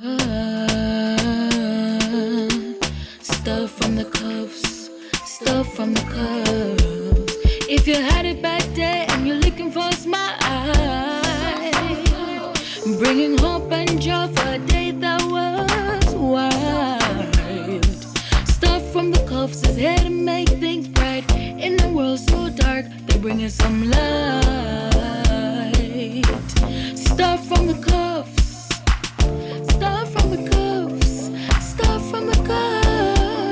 Stuff from the cuffs, stuff from the cuffs. If you had it back there and you're looking for a smile, bringing hope and joy for a day that was wild. Stuff from the cuffs is here to make things bright. In a world so dark, they bring us some light. Stuff from the cuffs, stuff from the cuffs, stuff from the cuffs,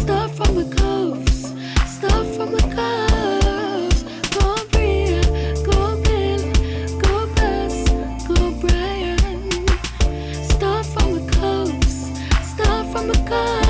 stuff from the cuffs, stuff from the cuffs. Go Bria, go Bill, go Bess, go Brian. Stuff from the cuffs, stuff from the cuffs.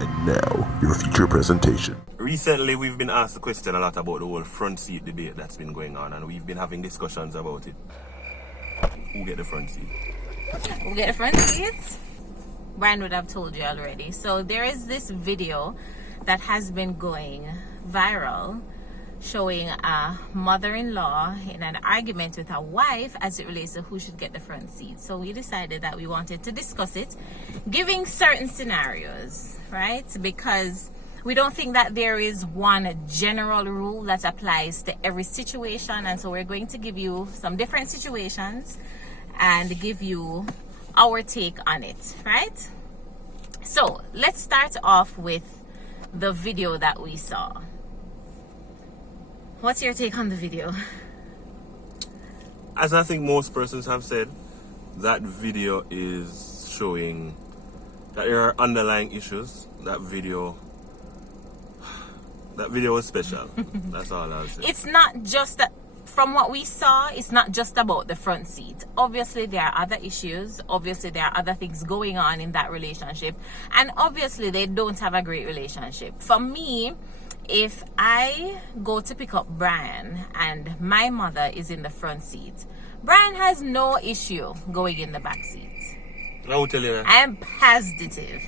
And now, your feature presentation. Recently, we've been asked a question a lot about the whole front seat debate that's been going on, and we've been having discussions about it. Who get the front seat? Who get the front seat? Brian would have told you already. So there is this video that has been going viral showing a mother-in-law in an argument with her wife as it relates to who should get the front seat. So we decided that we wanted to discuss it, giving certain scenarios, right? Because we don't think that there is one general rule that applies to every situation, and so we're going to give you some different situations and give you our take on it, right? So let's start off with the video that we saw. What's your take on the video? As I think most persons have said, that video is showing that there are underlying issues. That video was special. That's all I'll say. It's not just that, from what we saw, it's not just about the front seat. Obviously, there are other issues. Obviously, there are other things going on in that relationship. And obviously, they don't have a great relationship. For me, if I go to pick up Brian and my mother is in the front seat, Brian has no issue going in the back seat. I will tell you that. I'm positive.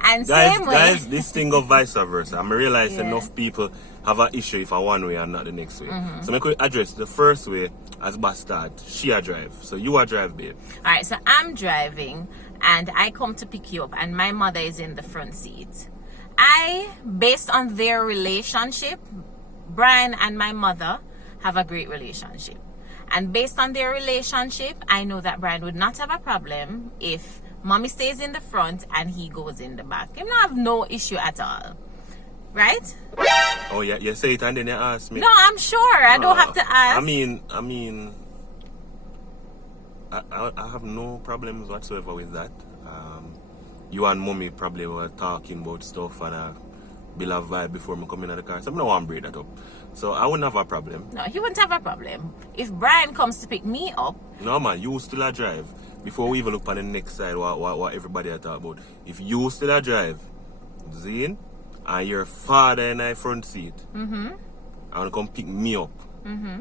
And Guys, same way. guys, this thing go vice versa. I realize enough people have an issue if I one way and not the next way. So I could address the first way as bastard. She a drive. So you a drive, babe. Alright, so I'm driving and I come to pick you up and my mother is in the front seat. Based on their relationship, Brian and my mother have a great relationship. And based on their relationship, I know that Brian would not have a problem if mommy stays in the front and he goes in the back. He don't have no issue at all. Right? Oh yeah, you say it and then you ask me. No, I'm sure. I don't have to ask. I mean, I have no problems whatsoever with that. You and mommy probably were talking about stuff and a bill of vibe before me come in the car. So I don't want to break that up. So I wouldn't have a problem. No, he wouldn't have a problem. If Brian comes to pick me up. No man, you still a drive. Before we even look on the next side what everybody are talking about. If you still a drive, Zane, and your father in the front seat, I want to come pick me up.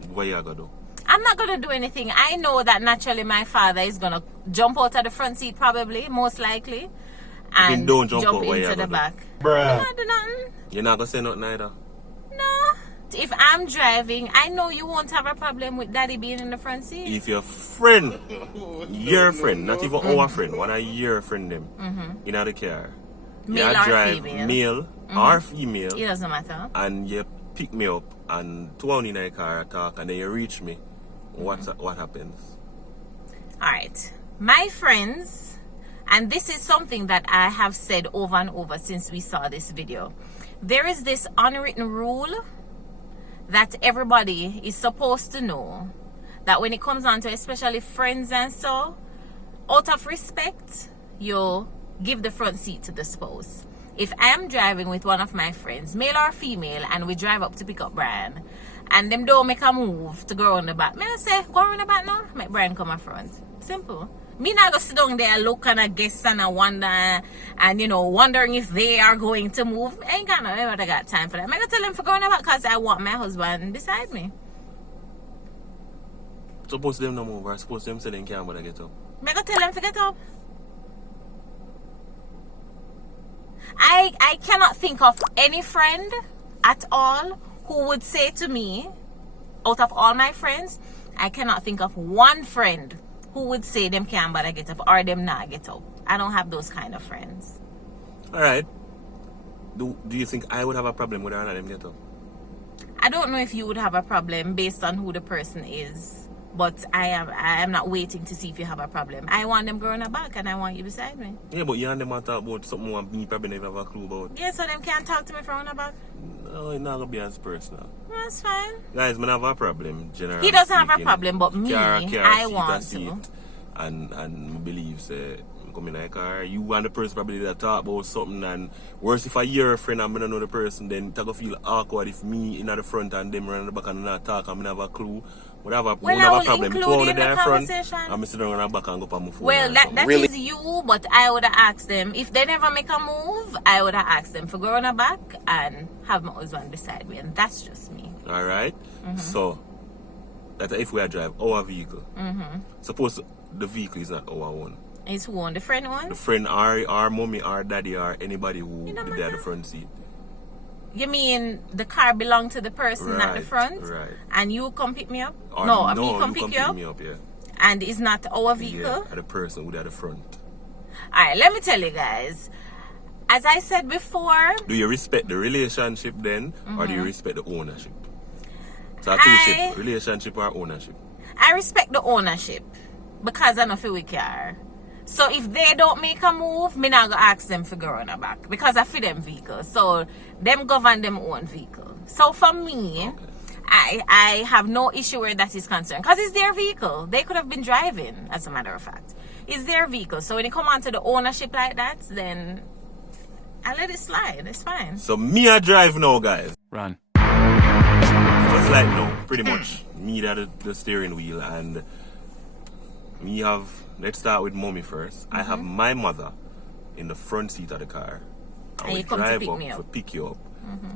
What you gonna do? I'm not going to do anything. I know that naturally my father is going to jump out of the front seat probably, most likely. And don't jump out, into the back. Bruh. I'm not doing nothing. You're not going to say nothing either? No. If I'm driving, I know you won't have a problem with daddy being in the front seat. If your friend, your friend, not even our friend, one of your friend them, in the car, Male you or drive female. Male or female, It doesn't matter. and you pick me up and two on in the car talk and then you reach me, what happens? Alright. My friends, and this is something that I have said over and over since we saw this video. There is this unwritten rule that everybody is supposed to know, that when it comes on to especially friends and so, out of respect, you give the front seat to the spouse. If I am driving with one of my friends, male or female, and we drive up to pick up Brian, and them don't make a move to go around the back, may I say, go around the back now, make Brian come up front. Simple. Me not go sit down there look and a guess and a wonder and wondering if they are going to move. I ain't got time for that. I'm gonna tell them for going about because I want my husband beside me. Suppose them no move, or suppose them say they can't bother get up. Me go tell them to get up. I cannot think of any friend at all who would say to me, out of all my friends, I cannot think of one friend who would say them can't bother get up or them not get up. I don't have those kind of friends. Alright. Do you think I would have a problem with her and them get up? I don't know if you would have a problem based on who the person is, but I am not waiting to see if you have a problem. I want them growing up back and I want you beside me. Yeah, but you and them want to talk about something what me probably never have a clue about. Yeah, so them can't talk to me from a back. No, it's not going to be as personal. That's fine. Guys, I have a problem, generally. He doesn't have a speaking. problem, but me, I want seat, to. And I believe, say, come in a car, you and the person probably that talk about something, and worse if I hear a friend and I don't know the person, then it will feel awkward if me in the front and them run the back and not talk and I have a clue. But I have a problem. Include in the front conversation. and I sit down on the back and go up on my phone. Well, that is you, but I would have asked them, if they never make a move, I would have asked them to go on the back and have my husband beside me, and that's just me. Alright? So, that if we are drive our vehicle, suppose the vehicle is not our own. It's who on the friend one? The friend, our mommy, our daddy, or anybody who It don't be there at the matter. front seat. You mean the car belong to the person at the Right, front? right. And you come pick me up? Or No, me you come pick you up? me up, yeah. And it's not our vehicle? Yeah, at the person who at the front. Alright, let me tell you guys. As I said before, Do you respect the relationship then, or do you respect the ownership? So, I- relationship or ownership? I respect the ownership because I know feel we care. So if they don't make a move, me not gonna ask them to go on the back because I feel them vehicle. So them govern them own vehicle. So for me, I have no issue where that is concerned because it's their vehicle. They could have been driving, as a matter of fact. It's their vehicle. So when it come on to the ownership like that, then I let it slide. It's fine. So me I drive now, guys. Run. Just like now, pretty much. Me that the steering wheel, and me have, let's start with mommy first. I have my mother in the front seat of the car. And you come to pick me up. To pick you up.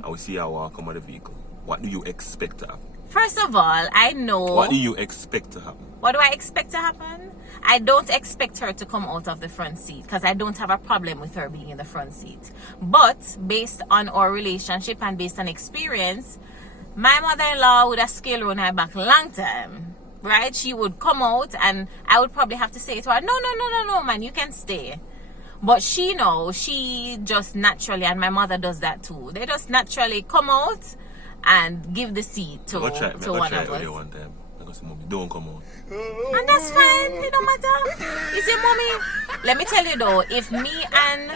And we see her walk come out of the vehicle. What do you expect to happen? First of all, I know... What do you expect to happen? What do I expect to happen? I don't expect her to come out of the front seat because I don't have a problem with her being in the front seat. But based on our relationship and based on experience, my mother-in-law would have scaled on her back long time. Right? She would come out and I would probably have to say to her, no, man, you can stay. But she knows, she just naturally, and my mother does that too. They just naturally come out and give the seat to one of us. One time. Mommy, don't come out. And that's fine, it don't matter. It's your mommy. Let me tell you though, if me and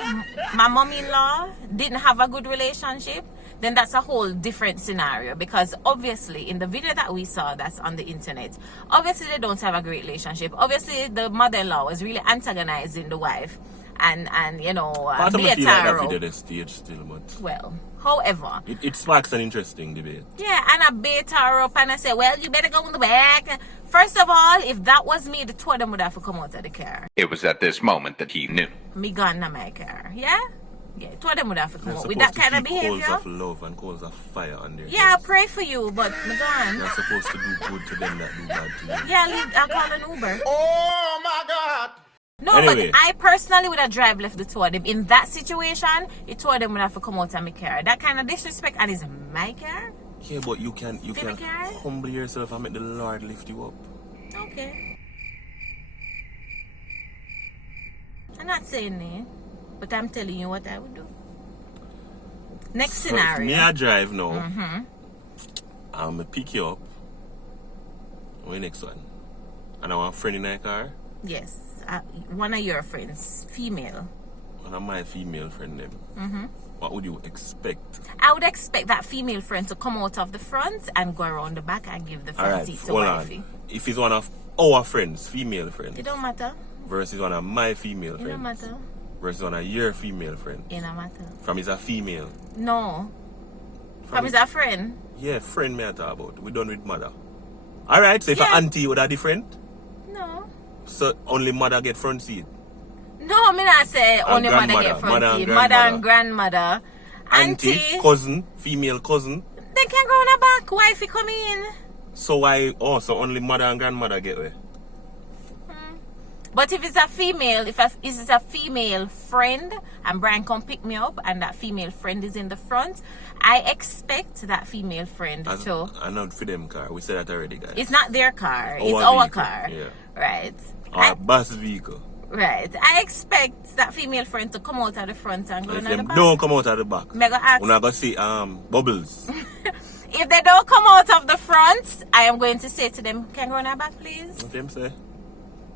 my mom-in-law didn't have a good relationship, then that's a whole different scenario. Because obviously, in the video that we saw that's on the internet, obviously they don't have a great relationship. Obviously, the mother-in-law was really antagonizing the wife. And you know, Part of me feel like that video is staged still, but... Well, however... It sparks an interesting debate. Yeah, and I bait her up and I say, well, you better go in the back. First of all, if that was me, the two of them would have to come out of the car. It was at this moment that he knew. Me gone in my car, yeah? Yeah, two of them would have to come You're out with that kind of supposed to keep behavior. coals of love and coals of fire on their Yeah, I heads. pray for you, but me gone. You're supposed to do good to them that do bad to you. Yeah, I'll call an Uber. Oh my God! No, Anyway. but I personally would have drive left the two of them. In that situation, the two of them would have to come out of my car. That kind of disrespect, and it's my car? Yeah, but you can Favorite car? humble yourself and make the Lord lift you up. Okay. I'm not saying it, but I'm telling you what I would do. Next So if scenario. me I drive now. I'm gonna pick you up. Where next one? And I want a friend in that car. Yes, one of your friends, female. One of my female friend them. What would you expect? I would expect that female friend to come out of the front and go around the back and give the front Alright, seat to hold wifey. on. If it's one of our friends, female friends, It don't matter. versus one of my female It don't friends, matter. versus one of your female friends. It don't matter. From is a female. No. From his a friend. Yeah, friend me I talk about. We done with mother. Alright, so if Yeah. an auntie would have different, No. so only mother get front seat. No, me not say only mother grandmother, get front mother and seat. Mother and grandmother. Auntie, cousin, female cousin. They can go on the back. Wifey come in. So why? Oh, so only mother and grandmother get away. But if it's a female, if it's a female friend and Brian come pick me up and that female friend is in the front, I expect that female friend to... I know for them car. We said that already, guys. It's not their car. It's Our our vehicle, car. yeah. Right. Our bus vehicle. Right. I expect that female friend to come out of the front and go If in the them back. don't come out of the back, Me go ask. we're not going to see bubbles. If they don't come out of the front, I am going to say to them, can you go in the back, please? What them say?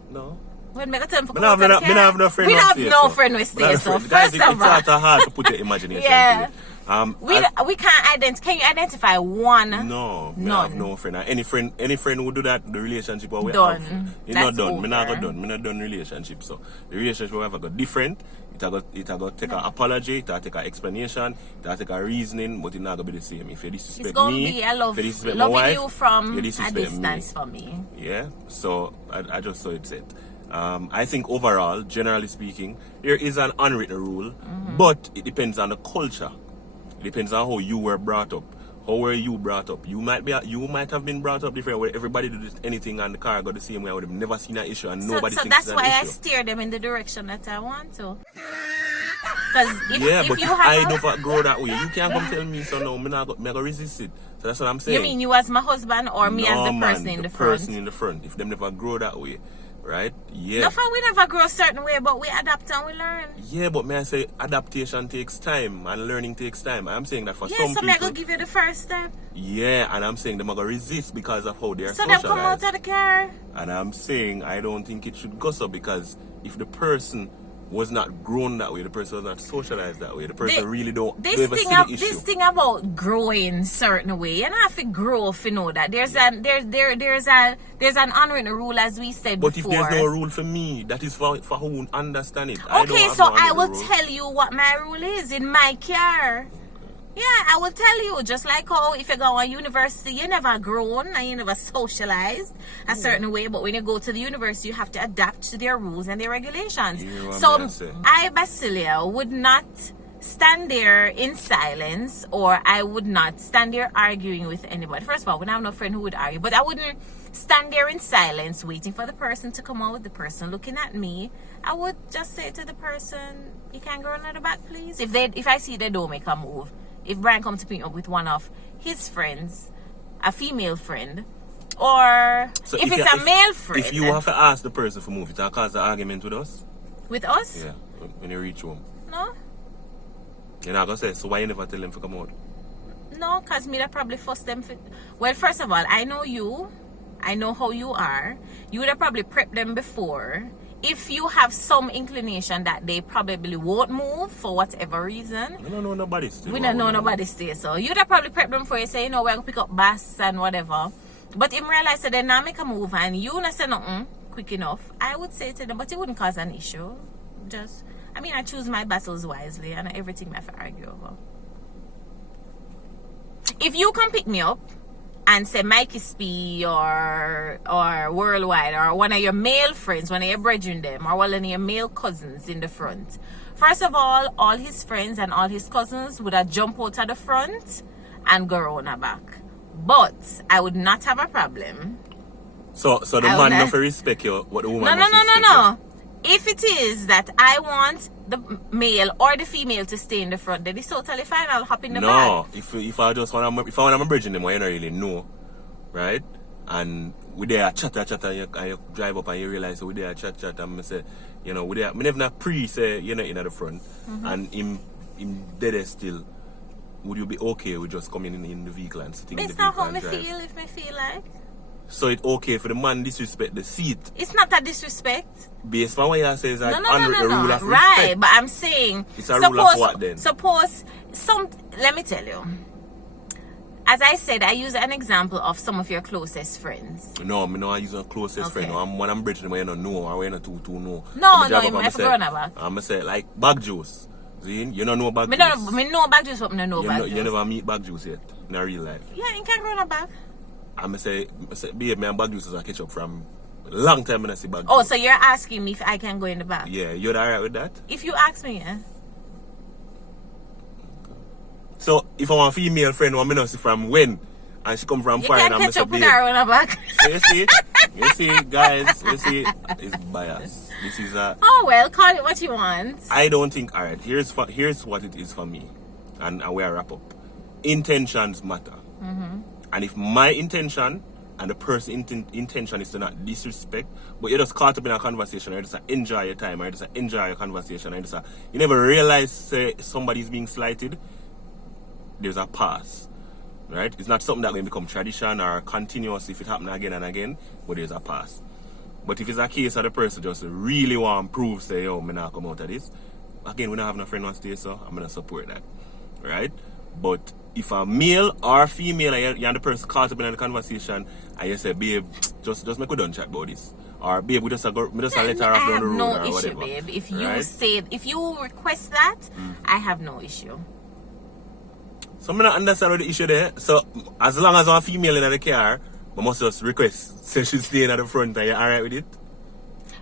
No. When me go tell them to Me come out of the not have no car. friend We who have stay, no so. friend who Me stay. not have So friend. Guys, first of it's all, sort of hard to put your imagination Yeah. to it. we can't identify. Can you identify one? No, me None. have no friend. Any friend who do that, the relationship we Done. have, it's That's not done. Me not over. got done. Me not done relationship. So the relationship we have got different. It a got take an apology, it a take an explanation, it a take a reasoning, but it not gonna be the same. If you disrespect It's going me, to be I love if you disrespect my loving wife, you from you a disrespect distance me. for me. Yeah, so I just saw it said. I think overall, generally speaking, there is an unwritten rule, but it depends on the culture. It depends on how you were brought up. How were you brought up? You might have been brought up different, where everybody do anything and the car go the same way. I would have never seen an issue, and nobody So thinks that's it's why an I issue. steer them in the direction that I want to. Because Yeah, if but you if have I never grow that way, you can't come tell me so no, me not go resist it. So that's what I'm saying. you mean you as my husband or me as the person in the front? person in the front. If them never grow that way, right? Yeah. No, for we never grow a certain way, but we adapt and we learn. Yeah, but may I say adaptation takes time and learning takes time. I'm saying that for Yeah, some so me people. go give you the first step. Yeah, and I'm saying them are gonna resist because of how they are So them come out socialized. of the car. And I'm saying I don't think it should go so, because if the person was not grown that way, the person was not socialized that way, the person really don't ever see the issue. This thing about growing certain way, you don't have to grow if you know that. There's an unwritten rule, as we said But before. if there's no rule for me, that is for who understand it. I don't Okay, have so no I will unwritten rule. tell you what my rule is in my car. Yeah, I will tell you. Just like how if you go to university, you never grown and you never socialized a certain way. But when you go to the university, you have to adapt to their rules and their regulations. You know what So I'm saying? I, Basilia, would not stand there in silence, or I would not stand there arguing with anybody. First of all, we don't have no friend who would argue, but I wouldn't stand there in silence waiting for the person to come out, with the person looking at me. I would just say to the person, you can go in the back, please. If I see they don't make a move, if Brian comes to pick me up with one of his friends, a female friend, or So if it's a male friend, If you have to ask the person for move, it will cause an argument with us? with us, Yeah, when you reach home. no. You're not going to say, so why you never tell them to come out? No, because me that probably force them. Well, first of all, I know you. I know how you are. You would have probably prepped them before. If you have some inclination that they probably won't move for whatever reason, We don't know nobody still. we don't know nobody stay. So you'd have probably prepped them before you say, you know, we're going to pick up bus and whatever. But if realize that they not make a move and you not say nothing quick enough, I would say to them, but it wouldn't cause an issue. I choose my battles wisely, and everything I have to argue over. If you come pick me up and say Mikey Spee or Worldwide or one of your male friends, one of your brethren them, or one of your male cousins in the front, first of all his friends and all his cousins would have jumped out of the front and go around the back. But I would not have a problem. So the man not for respect you, what the woman must respect No. If it is that I want the male or the female to stay in the front, then it's totally fine. I'll hop in the back. No, if I want to bridge them, you don't really know, right? And we there chat and you drive up and you realize we there chat and I say, you know, we there. Me never not pre say you know in at the front, and him dead still. Would you be okay with just coming in the vehicle and sitting in the It's vehicle not how and me drive? feel if me feel like. So it's okay for the man disrespect the seat It's not a disrespect. based on what you say is like No. unwritten rule of Right, respect. but I'm saying It's a rule of what then? Let me tell you. As I said, I use an example of some of your closest friends. No, me not use a closest Okay. friend. No, when I'm bridging them, I don't know, or I don't too know. No, I'ma drive you up and might say- forget about. I'ma say like bag juice. See, you don't know bag Me juice. know back juice, but me no you, back know, juice. you never meet bag juice yet in a real life. Yeah, you can go on the back. I'ma say, babe, me and bag juice is a catch up from long time when I see bag Oh, juice. so you're asking me if I can go in the back? Yeah, you're alright with that? If you ask me, yeah. So if I'm a female friend, what me know see from when, and she come from You foreign can't and catch say, up with babe. her on her back. So you see, guys, it's bias. This is a. Oh well, call it what you want. I don't think. All right, here's what it is for me, and where I wrap up. Intentions matter, and if my intention and the person's intention is to not disrespect, but you're just caught up in a conversation, or you just enjoy your time, or you just enjoy your conversation, or you never realize somebody's being slighted. There's a pass, right? It's not something that will become tradition or continuous if it happens again and again, but there's a pass. But if it's a case of the person just really want to prove, say, yo, me not come out of this, again, we don't have no friend on stay, so I'm going to support that, right? But if a male or female and the person caught up in the conversation and you say, babe, just make we don't chat about this. Or babe, we just let her off down the road no or issue, whatever. babe. If right? if you request that, I have no issue. So I'm not understand what the issue there. So as long as I'm a female in the car, I must just request so she's staying at the front. Are you alright with it?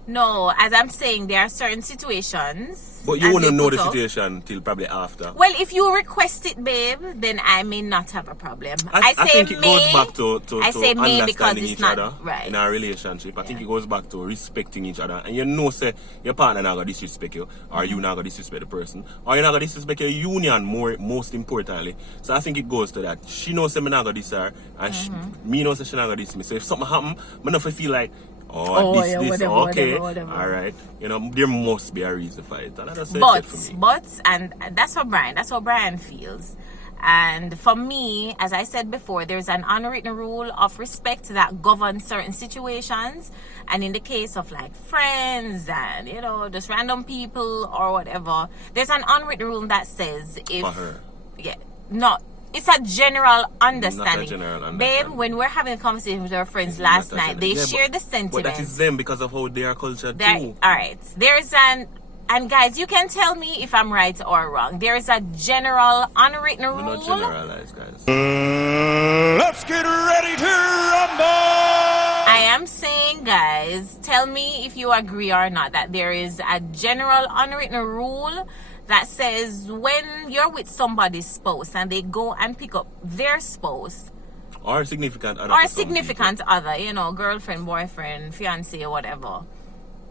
No, as I'm saying, there are certain situations. But you as wouldn't they know put the up. situation till probably after. Well, if you request it, babe, then I may not have a problem. I say think it may, goes back to I say may because understanding it's each not other right. in a relationship. I think it goes back to respecting each other. And you know, say, your partner not going to disrespect you, or you not going to disrespect the person, or you're not going to disrespect your union, most importantly. So I think it goes to that. She knows say me not going to diss her, and me knows say she not going to diss me. So if something happen, I not feel like, okay, whatever. all right. You know, there must be a reason for it. And I just say it for me. But, and that's how Brian feels. And for me, as I said before, there's an unwritten rule of respect that governs certain situations. And in the case of like friends and, you know, just random people or whatever, there's an unwritten rule that says if... For her. Yeah, not... It's a general understanding. Not a general understanding. Babe, when we're having a conversation with our friends last night, they share the sentiment. But that is them because of how their culture too. Alright, there's and guys, you can tell me if I'm right or wrong. There is a general unwritten We rule. not generalize, guys. Let's get ready to rumble! I am saying, guys, tell me if you agree or not that there is a general unwritten rule that says when you're with somebody's spouse and they go and pick up their spouse or significant other, or significant other, you know, girlfriend, boyfriend, fiance, or whatever,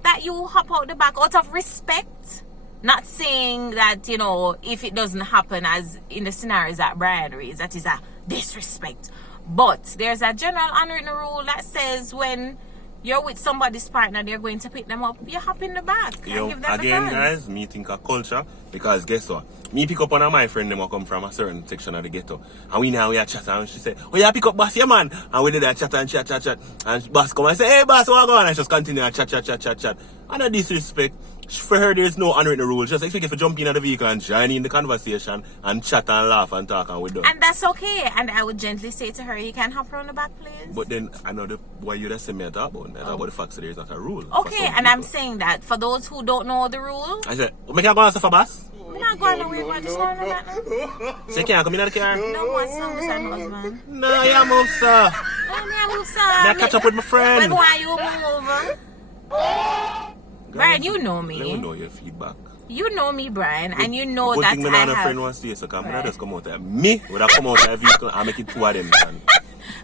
that you hop out the back out of respect. Not saying that, you know, if it doesn't happen as in the scenarios that Brian raised, that is a disrespect. But there's a general unwritten rule that says when you're with somebody's partner, they're going to pick them up, you hop in the back and Yo, give them again, the guys, me think of culture because guess what? Me pick up one of my friend them who come from a certain section of the ghetto, and we now we are chat and she say, "Oh yeah, pick up boss, yeah man," and we did that chat, and boss come and say, "Hey boss, what going?" And just continue and chat. And a disrespect. For her, there's no unwritten rule. Just expect if you jump in the vehicle and join in the conversation and chat and laugh and talk and we're done. And that's okay. And I would gently say to her, you can hop around the back, please. But then I know why you just say me talk about. I talk about the fact that there's not a rule. Okay, and I'm saying that for those who don't know the rule, I said, we can't go on for boss. we're not going away, but just going back now. So you can't come in the car? No more songs and husband. No, yeah, move, sir. Oh, me move, sir. I catch up with my friend. But why you move over? Brian, you know me. Let me know your feedback. You know me, Brian, and you know Good that thing I me and a have... friend wants to so come Right. just come out there. Me would have come out of a vehicle and make it two of them. Man.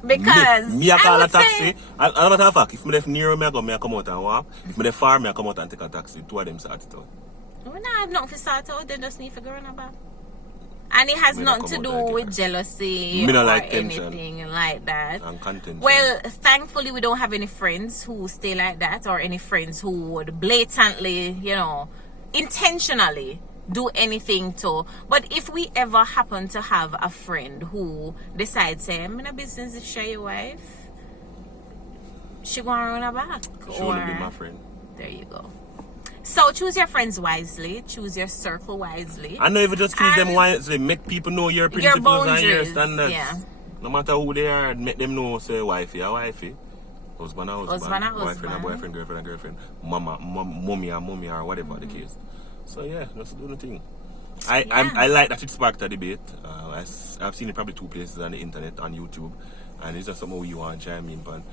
Because me I call would a taxi. say- As a matter of fact, if me left near me, I come out and walk. If me left far, I come out and take a taxi. Two of them sort it out. We not have nothing to start out, they just need to go on about. And it has Me not nothing to come out do like with jealousy Me not or like tension. anything like that. And content. Well, thankfully we don't have any friends who stay like that or any friends who would blatantly, you know, intentionally do anything to. But if we ever happen to have a friend who decides, say, I'm in a business to share your wife, she go around her back. She wanna be my friend. There you go. So choose your friends wisely, choose your circle wisely. I know if you just choose them And wisely, make people know your principles and your boundaries, standards. yeah. No matter who they are, make them know, say, wifey or wifey. Husband or husband. Husband or Boyfriend or husband. boyfriend, girlfriend or girlfriend. Mommy or whatever the case. So yeah, that's do the thing. I like that it sparked a debate. I've seen it probably two places on the internet, on YouTube. And it's just something you want to chime in on.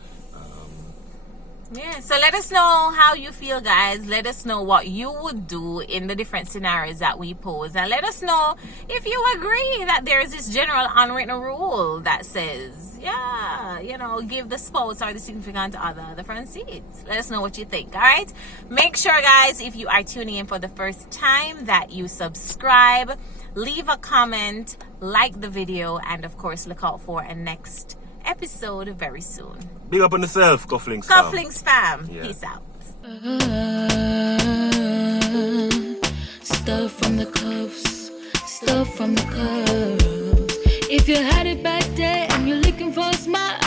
Yeah, so let us know how you feel, guys. Let us know what you would do in the different scenarios that we pose, and let us know if you agree that there is this general unwritten rule that says, yeah, you know, give the spouse or the significant other the front seat. Let us know what you think. All right, make sure, guys, if you are tuning in for the first time, that you subscribe, leave a comment, like the video, and of course look out for a next episode very soon. Big up on yourself, Cufflinks fam. Cufflinks fam. Yeah. Peace out. Stuff from the cuffs, stuff from the cuffs. If you had it back there and you're looking for a smile,